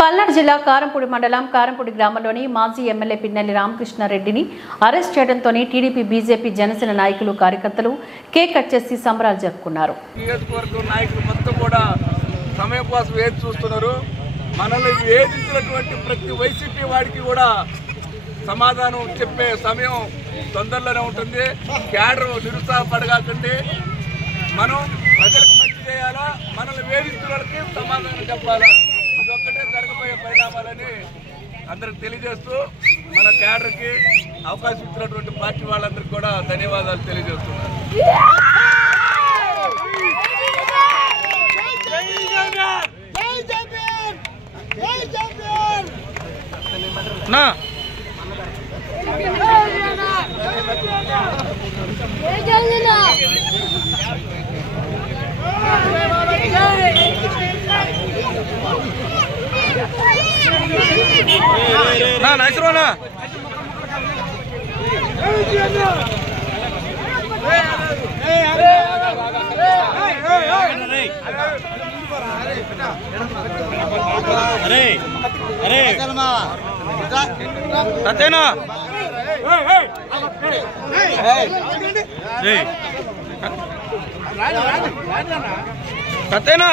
పల్నాడు జిల్లా కారంపూడి మండలం కారంపూడి గ్రామంలోని మాజీ ఎమ్మెల్యే పిన్నెల్లి రామకృష్ణారెడ్డిని అరెస్ట్ చేయడంతో టీడీపీ బీజేపీ జనసేన నాయకులు కార్యకర్తలు కేక్ కట్ చేసి సంబరాలు జరుపుకున్నారు. నియోజకవర్గం నాయకులు మొత్తం కూడా సమయం కోసం వేచి చూస్తున్నారు. మనల్ని వేధించినటువంటి ప్రతి వైసీపీ వాడికి కూడా సమాధానం చెప్పే సమయం తొందరలోనే ఉంటుంది. క్యాడర్ నిరుత్సాహపడగాకండి. మనం ప్రజలకు మంచి చేయాలా, మనల్ని వేధించిన వాళ్ళకి సమాధానం చెప్పాలా, ఇదొక్కటే జరగబోయే పరిణామాలని అందరికి తెలియజేస్తూ మన క్యాడర్కి అవకాశం ఇచ్చినటువంటి పార్టీ వాళ్ళందరికీ కూడా ధన్యవాదాలు తెలియజేస్తున్నారు. నైస్రోనా సత్యేనా సత్యేనా